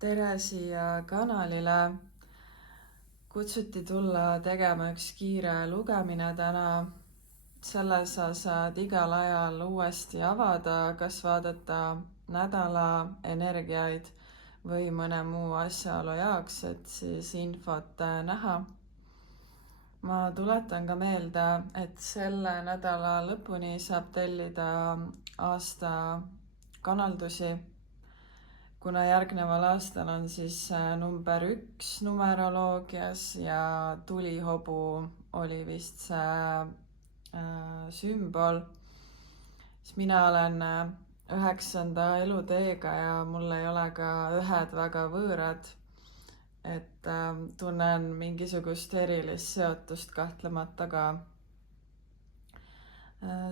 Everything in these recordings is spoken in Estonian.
Tere siia kanalile. Kutsuti tulla tegema üks kiire lugemine täna. Selle sa saad igal ajal uuesti avada, kas vaadata nädala energiaid või mõne muu asjaolu jaoks, et siis infot näha. Ma tuletan ka meelde, et selle nädala lõpuni saab tellida aasta kanaldusi. Kuna järgneval aastal on siis number 1 numeroloogias ja tulihobu oli vist see sümbol, siis mina olen 9. eluteega ja mul ei ole ka ühed väga võõrad, et tunnen mingisugust erilist seotust kahtlemata ka.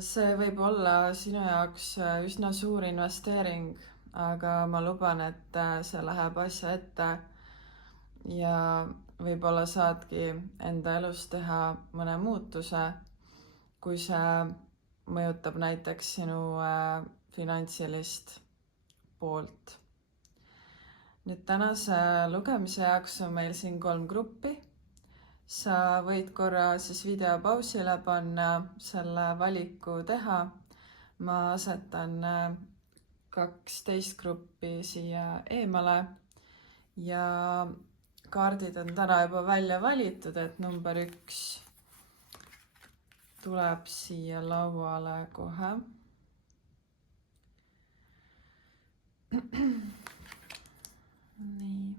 See võib olla sinu jaoks üsna suur investeering, aga ma luban, et see läheb asja ette ja võib-olla saadki enda elus teha mõne muutuse, kui see mõjutab näiteks sinu finantsilist poolt. Nüüd tänase lugemise jaoks on meil siin 3 gruppi. Sa võid korra siis video pausile panna, selle valiku teha. Ma asetan 12 gruppi siia eemale ja kaardid on täna juba välja valitud, et number 1 tuleb siia lauale kohe. Nii.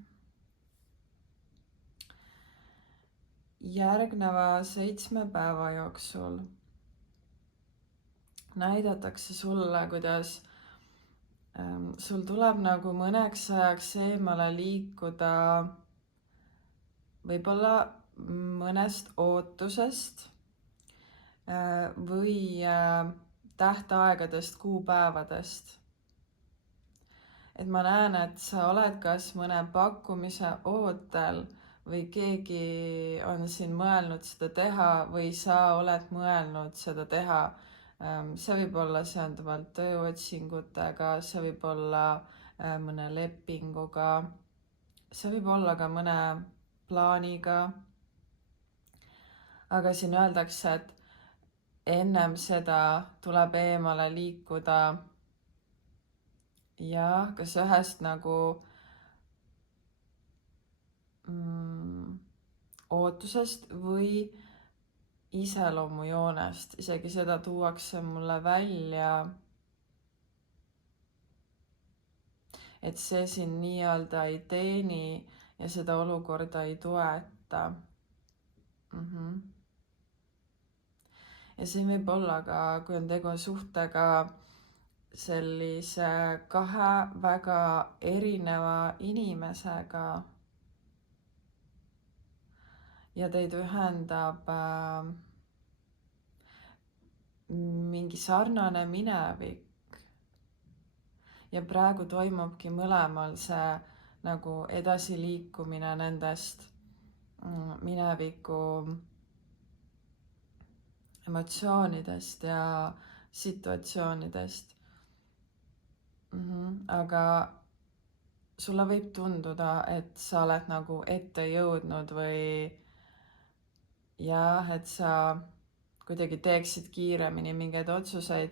Järgneva 7 päeva jooksul näidatakse sulle, kuidas sul tuleb nagu mõneks ajaks eemale liikuda võib-olla mõnest ootusest või tähtaegadest, kuupäevadest. Et ma näen, et sa oled kas mõne pakkumise ootel või keegi on siin mõelnud seda teha või sa oled mõelnud seda teha. See võib olla seonduvalt tööotsingutega, see võib olla mõne lepinguga, see võib olla ka mõne plaaniga. Aga siin öeldakse, et ennem seda tuleb eemale liikuda ja kas ühest nagu ootusest või iseloomujoonest, isegi seda tuuakse mulle välja, et see siin nii-öelda ei teeni ja seda olukorda ei toeta. Ja siin võib olla ka, kui on tegu suhtega sellise 2 väga erineva inimesega ja teid ühendab mingi sarnane minevik. Ja praegu toimubki mõlemal see nagu edasiliikumine nendest mineviku emotsioonidest ja situatsioonidest. Aga sulle võib tunduda, et sa oled nagu ette jõudnud või jah, et sa kuidagi teeksid kiiremini mingeid otsuseid,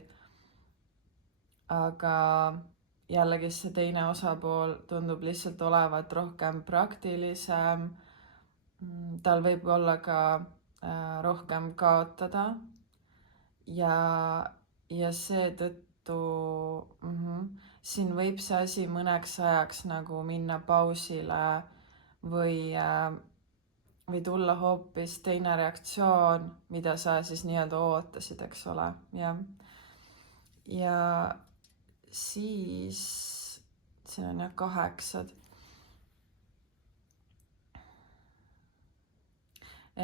aga jällegi see teine osapool tundub lihtsalt olevat rohkem praktilisem. Tal võib olla ka rohkem kaotada ja seetõttu siin võib see asi mõneks ajaks nagu minna pausile või tulla hoopis teine reaktsioon, mida sa siis nii-öelda ootasid, eks ole, jah. Ja siis siin on jah 8.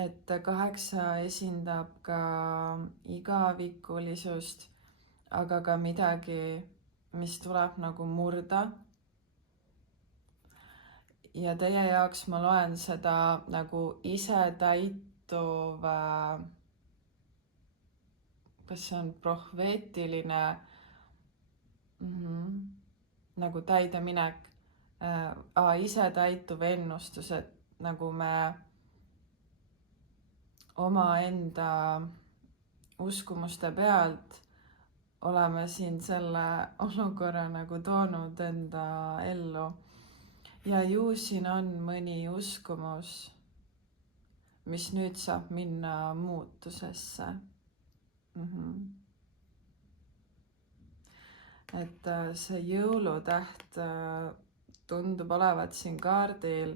Et 8 esindab ka igavikulisust, aga ka midagi, mis tuleb nagu murda. Ja teie jaoks ma loen seda nagu isetäituv, kas see on prohveetiline nagu täideminek, isetäituv ennustus, et nagu me omaenda uskumuste pealt oleme siin selle olukorra nagu toonud enda ellu. Ja ju siin on mõni uskumus, mis nüüd saab minna muutusesse. Et see jõulutäht tundub olevat siin kaardil,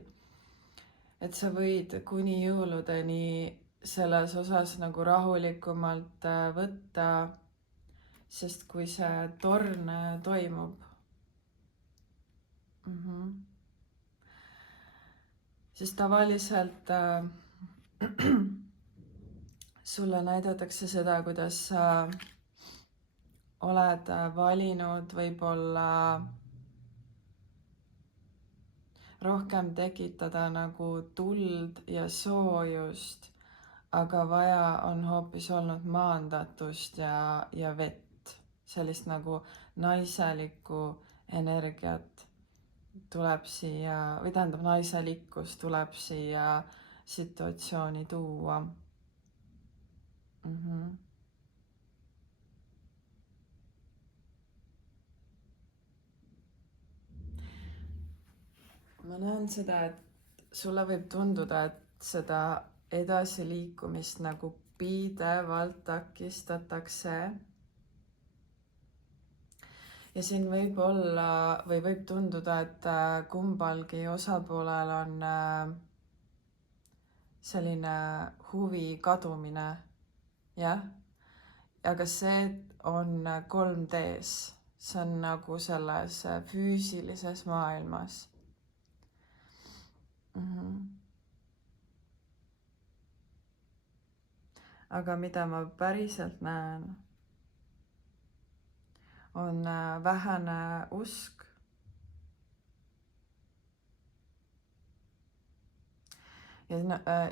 et sa võid kuni jõuludeni selles osas nagu rahulikumalt võtta, sest kui see torn toimub, siis tavaliselt sulle näidatakse seda, kuidas sa oled valinud võib-olla rohkem tekitada nagu tuld ja soojust, aga vaja on hoopis olnud maandatust ja vett, sellist nagu naiselikku energiat tuleb siia, või tähendab, naiselikkus tuleb siia situatsiooni tuua. Ma näen seda, et sulle võib tunduda, et seda edasiliikumist nagu pidevalt takistatakse. Ja siin võib olla või võib tunduda, et kumbalgi osapoolel on selline huvi kadumine, jah. Aga see on 3D-s, see on nagu selles füüsilises maailmas. Aga mida ma päriselt näen, on vähene usk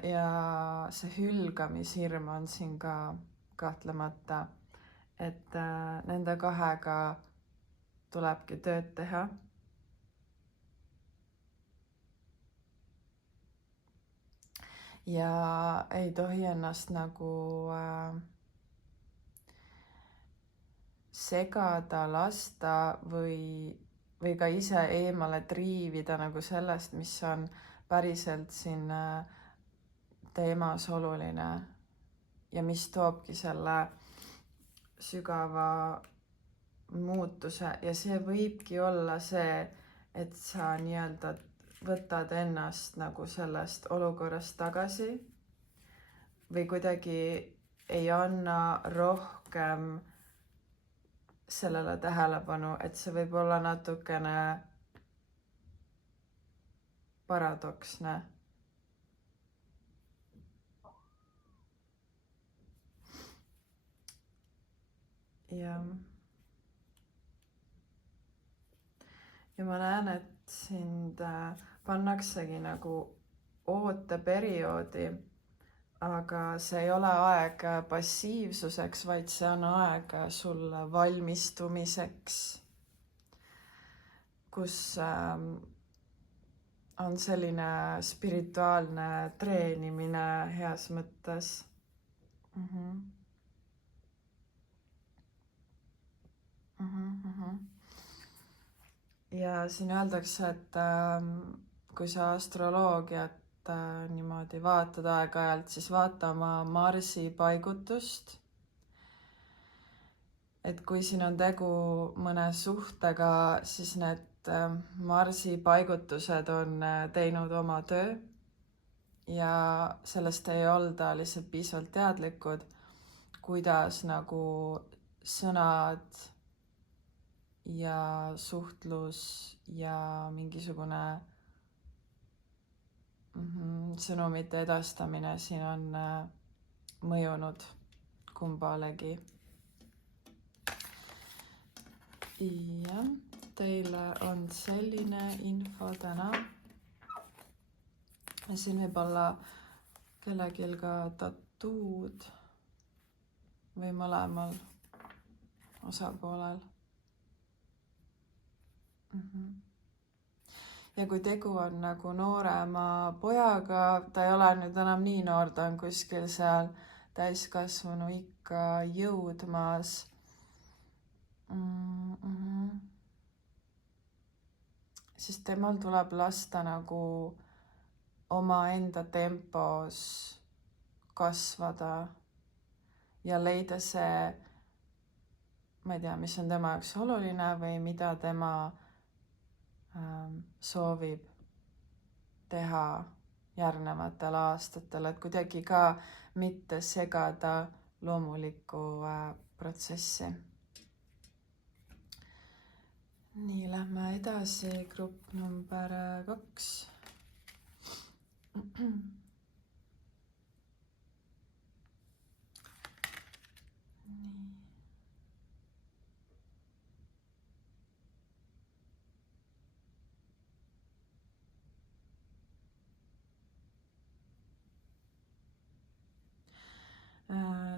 ja see hülgamishirm on siin ka kahtlemata, et nende kahega tulebki tööd teha. Ja ei tohi ennast nagu segada, lasta või ka ise eemale triivida nagu sellest, mis on päriselt siin teemas oluline ja mis toobki selle sügava muutuse. Ja see võibki olla see, et sa nii-öelda võtad ennast nagu sellest olukorrast tagasi või kuidagi ei anna rohkem sellele tähelepanu, et see võib olla natukene paradoksne. Ja ma näen, et sind pannaksegi nagu ooteperioodi, aga see ei ole aeg passiivsuseks, vaid see on aeg sulle valmistumiseks, kus on selline spirituaalne treenimine heas mõttes. Ja siin öeldakse, et kui sa astroloogiat niimoodi vaatad aeg-ajalt, siis vaata oma Marsi paigutust. Et kui siin on tegu mõne suhtega, siis need Marsi paigutused on teinud oma töö ja sellest ei olda lihtsalt piisavalt teadlikud, kuidas nagu sõnad ja suhtlus ja mingisugune sõnumite edastamine siin on mõjunud kumbalegi. Ja teile on selline info täna. Ja siin võib olla kellelgi ka tattood või mõlemal osapoolel. ja kui tegu on nagu noorema pojaga, ta ei ole nüüd enam nii noor, ta on kuskil seal täiskasvanu ikka jõudmas. Siis temal tuleb lasta nagu omaenda tempos kasvada ja leida see, ma ei tea, mis on tema jaoks oluline või mida tema soovib teha järgnevatel aastatel, et kuidagi ka mitte segada loomulikku protsessi. Nii, lähme edasi, grupp number 2.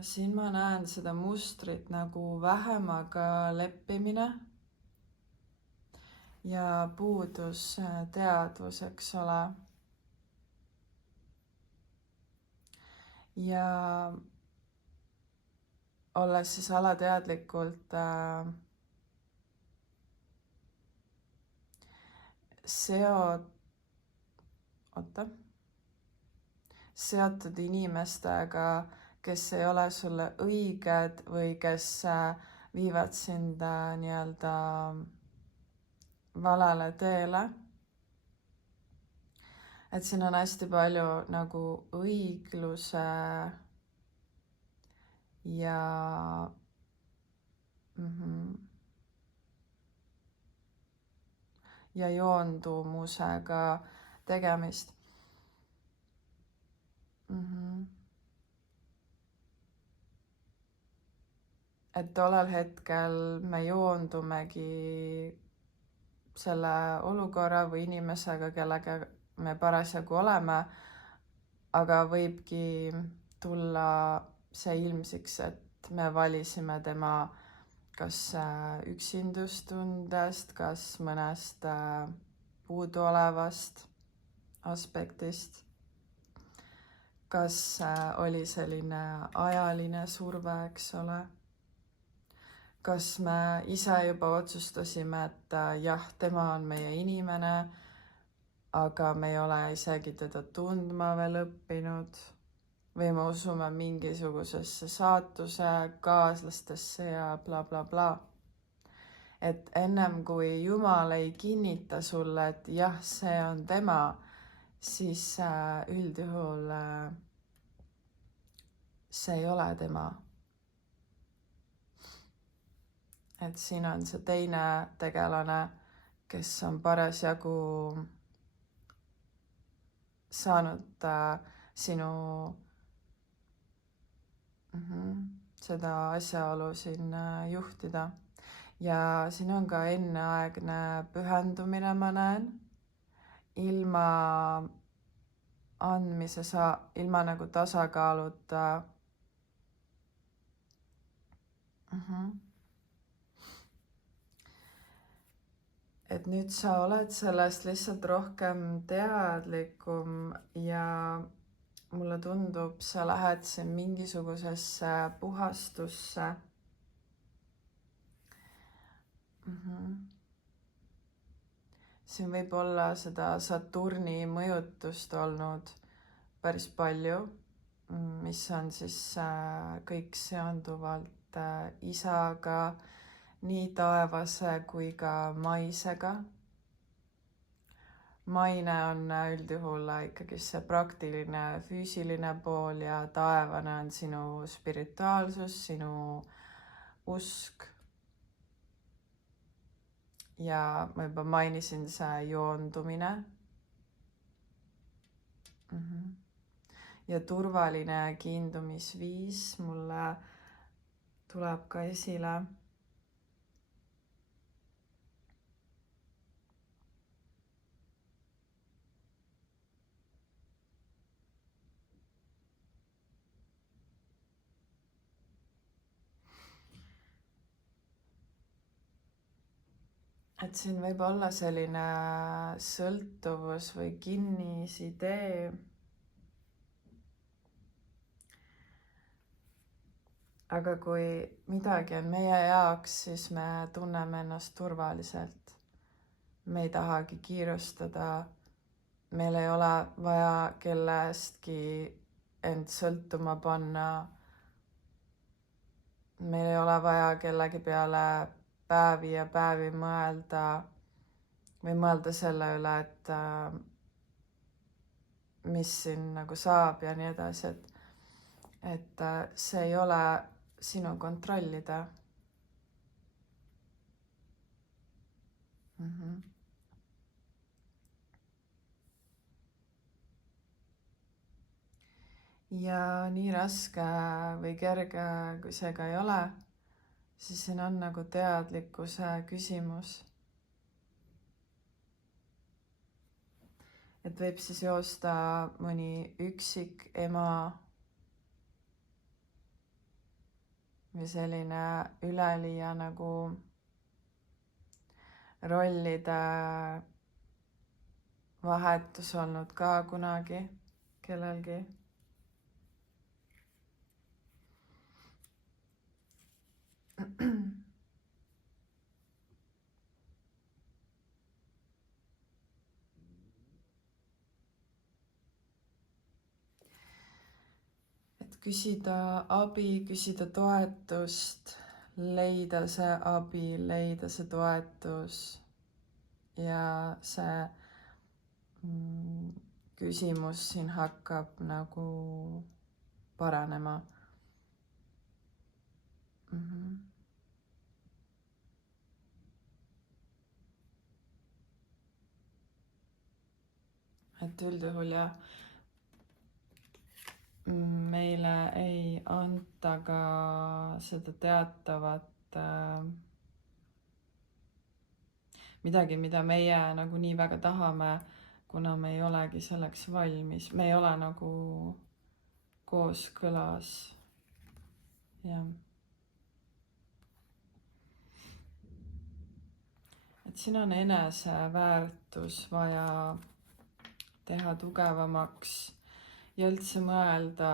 Siin ma näen seda mustrit nagu vähemaga leppimine ja puudusteadvus, eks ole. Ja olles siis alateadlikult seotud inimestega, kes ei ole sulle õiged või kes viivad sind nii-öelda valele teele. Et siin on hästi palju nagu õigluse ja ja joondumusega tegemist. Et tollel hetkel me joondumegi selle olukorra või inimesega, kellega me parasjagu oleme, aga võibki tulla see ilmsiks, et me valisime tema kas üksindustundest, kas mõnest puuduolevast aspektist, kas oli selline ajaline surve, eks ole. Kas me ise juba otsustasime, et jah, tema on meie inimene, aga me ei ole isegi teda tundma veel õppinud või me usume mingisugusesse saatuse kaaslastesse ja bla bla bla. Et ennem kui Jumal ei kinnita sulle, et jah, see on tema, siis üldjuhul see ei ole tema. Et siin on see teine tegelane, kes on parasjagu saanud sinu seda asjaolu siin juhtida. Ja siin on ka enneaegne pühendumine, ma näen, ilma ilma nagu tasakaaluta. Et nüüd sa oled sellest lihtsalt rohkem teadlikum ja mulle tundub, sa lähed siin mingisugusesse puhastusse. Siin võib olla seda Saturni mõjutust olnud päris palju, mis on siis kõik seonduvalt isaga, nii taevase kui ka maisega. Maine on üldjuhul ikkagi see praktiline, füüsiline pool ja taevane on sinu spirituaalsus, sinu usk. Ja ma juba mainisin see joondumine. Ja turvaline kiindumisviis mulle tuleb ka esile. et siin võib olla selline sõltuvus või kinnisidee. Aga kui midagi on meie jaoks, siis me tunneme ennast turvaliselt. Me ei tahagi kiirustada. Meil ei ole vaja kellestki end sõltuma panna. Meil ei ole vaja kellegi peale päevi ja päevi mõelda või mõelda selle üle, et mis siin nagu saab ja nii edasi, et see ei ole sinu kontrollida. Ja nii raske või kerge, kui see ka ei ole, siis siin on nagu teadlikkuse küsimus. Et võib siis joosta mõni üksik ema või selline üleliia nagu rollide vahetus olnud ka kunagi kellelgi. Et küsida abi, küsida toetust, leida see abi, leida see toetus ja see küsimus siin hakkab nagu paranema. Et üldjuhul jah, meile ei anta ka seda teatavat midagi, mida meie nagu nii väga tahame, kuna me ei olegi selleks valmis, me ei ole nagu kooskõlas. jah. Et siin on eneseväärtus vaja teha tugevamaks ja üldse mõelda,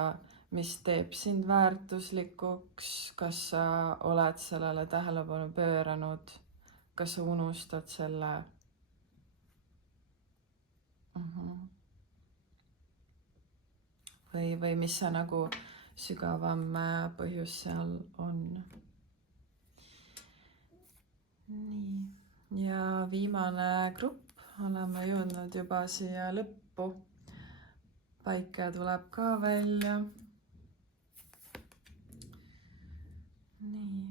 mis teeb sind väärtuslikuks, kas sa oled sellele tähelepanu pööranud, kas sa unustad selle. Või mis see nagu sügavam põhjus seal on. Nii. Ja viimane grupp, oleme jõudnud juba siia lõppu. Päike tuleb ka välja. Nii.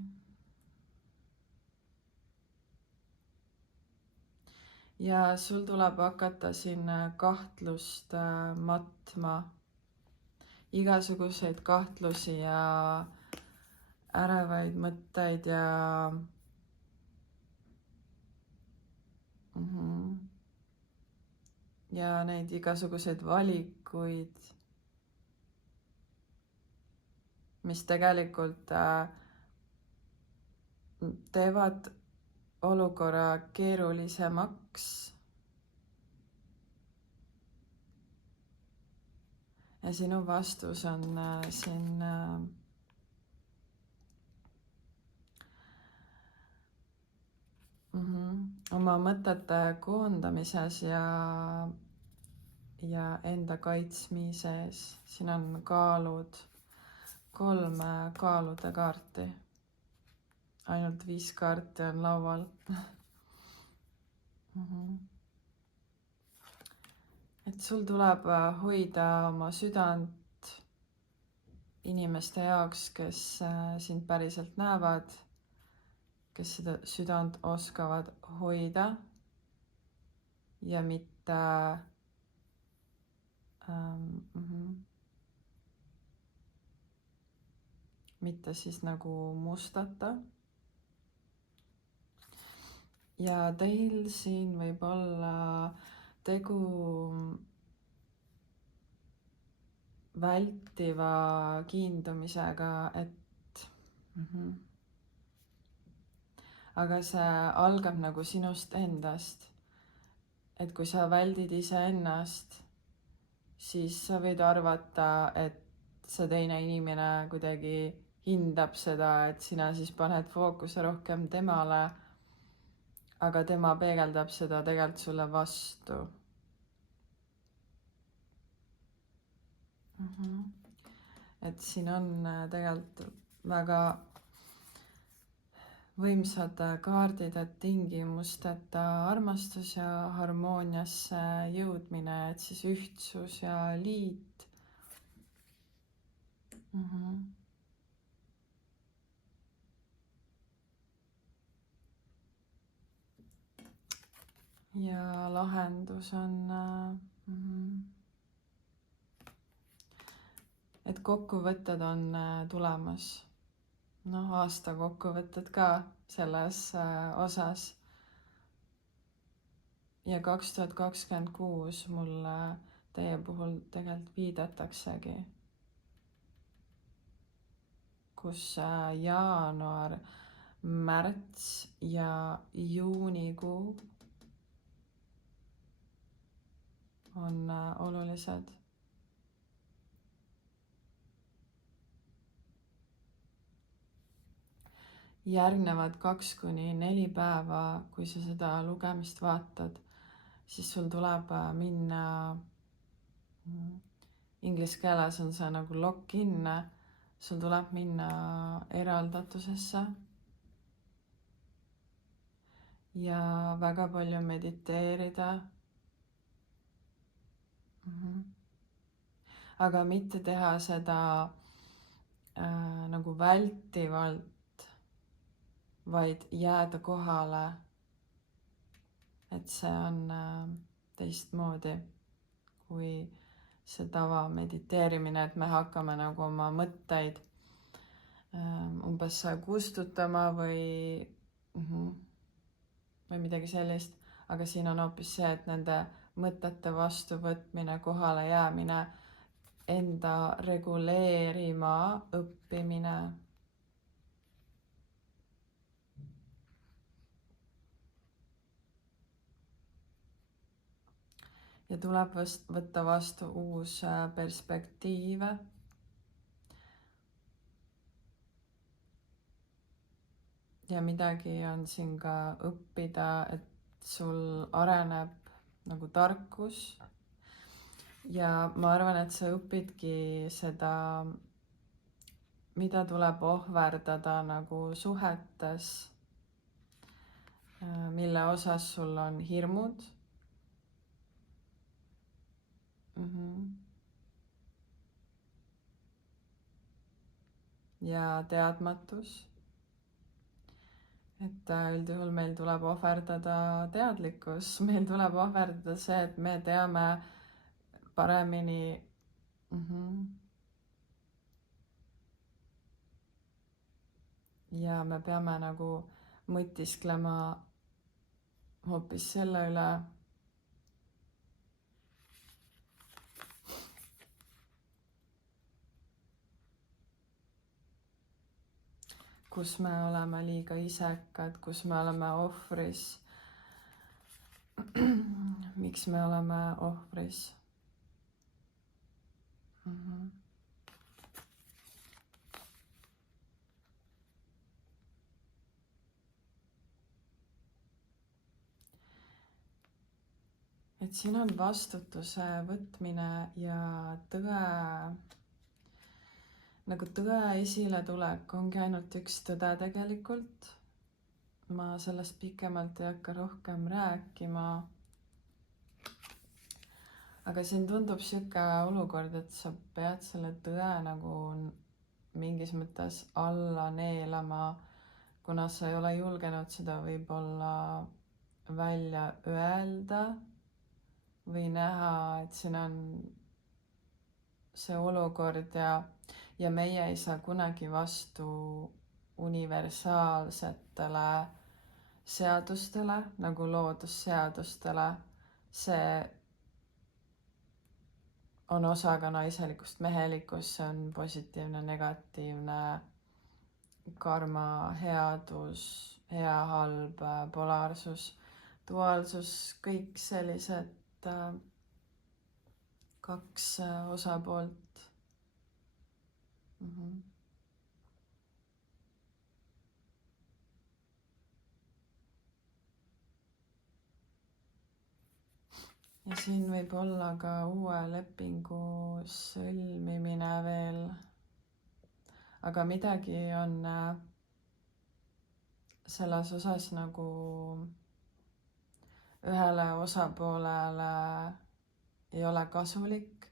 Ja sul tuleb hakata siin kahtlust matma. Igasuguseid kahtlusi ja ärevaid mõtteid ja neid igasuguseid valikuid, mis tegelikult teevad olukorra keerulisemaks. Ja sinu vastus on siin oma mõtete koondamises ja enda kaitsmises. Siin on kaalud, 3 kaalude kaarti. Ainult 5 kaarti on laual. Et sul tuleb hoida oma südant inimeste jaoks, kes sind päriselt näevad, kes seda südant oskavad hoida ja mitte mitte siis nagu mustata. Ja teil siin võib olla tegu vältiva kiindumisega, et aga see algab nagu sinust endast. Et kui sa väldid iseennast, siis sa võid arvata, et see teine inimene kuidagi hindab seda, et sina siis paned fookuse rohkem temale, aga tema peegeldab seda tegelikult sulle vastu. Et siin on tegelikult väga võimsad kaardid, et tingimusteta armastus ja harmooniasse jõudmine, et siis ühtsus ja liit. Ja lahendus on et kokkuvõtted on tulemas. Noh, aasta kokkuvõtted ka selles osas. Ja 2026 mulle teie puhul tegelikult viidataksegi, kus jaanuar, märts ja juunikuu on olulised. Järgnevad 2 kuni 4 päeva, kui sa seda lugemist vaatad, siis sul tuleb minna, inglise keeles on see nagu lock-in, sul tuleb minna eraldatusesse ja väga palju mediteerida. Aga mitte teha seda nagu vältivalt, vaid jääda kohale, et see on teistmoodi kui see tava mediteerimine, et me hakkame nagu oma mõtteid umbes kustutama või midagi sellist, aga siin on hoopis see, et nende mõtete vastuvõtmine, kohale jäämine, enda reguleerima õppimine. Ja tuleb võtta vastu uus perspektiiv. Ja midagi on siin ka õppida, et sul areneb nagu tarkus. Ja ma arvan, et sa õpidki seda, mida tuleb ohverdada nagu suhetes, mille osas sul on hirmud. Ja teadmatus. Et üldjuhul meil tuleb ohverdada teadlikkus, meil tuleb ohverdada see, et me teame paremini. Ja me peame nagu mõtisklema hoopis selle üle, kus me oleme liiga isekad, kus me oleme ohvris. Miks me oleme ohvris? Et siin on vastutuse võtmine ja tõe esiletulek ongi ainult üks tõde tegelikult. Ma sellest pikemalt ei hakka rohkem rääkima. Aga siin tundub siuke olukord, et sa pead selle tõe nagu mingis mõttes alla neelama, kuna sa ei ole julgenud seda võib-olla välja öelda või näha, et siin on see olukord ja meie ei saa kunagi vastu universaalsetele seadustele, nagu loodusseadustele. See on osa ka naiselikust, mehelikust, see on positiivne, negatiivne, karma, headus, hea, halb, polaarsus, duaalsus, kõik sellised kaks osapoolt. Ja siin võib olla ka uue lepingu sõlmimine veel. Aga midagi on selles osas nagu ühele osapoolele ei ole kasulik.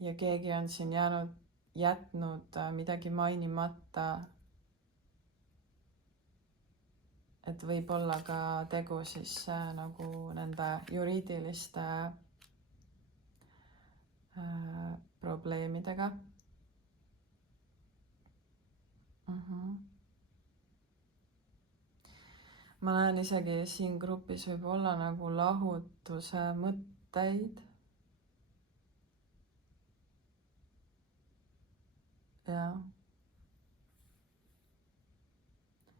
Ja keegi on siin jätnud midagi mainimata. Et võib olla ka tegu siis nagu nende juriidiliste probleemidega. Ma näen isegi siin grupis võib olla nagu lahutuse mõtteid. Ja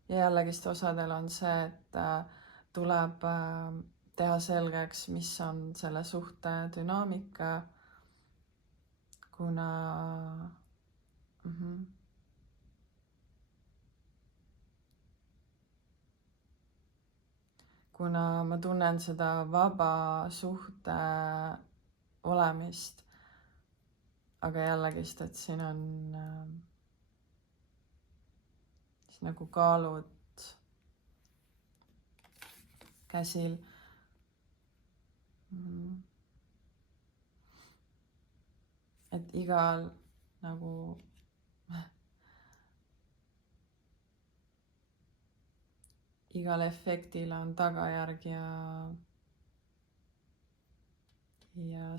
jällegi osadel on see, et tuleb teha selgeks, mis on selle suhte dünaamika, kuna kuna ma tunnen seda vaba suhte olemist, aga jällegist, et siin on siis nagu kaalud käsil. Et igal nagu igal efektil on tagajärg ja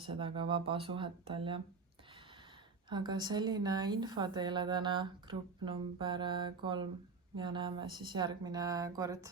seda ka vabasuhetel, jah. Aga selline info teile täna, grupp number 3 ja näeme siis järgmine kord.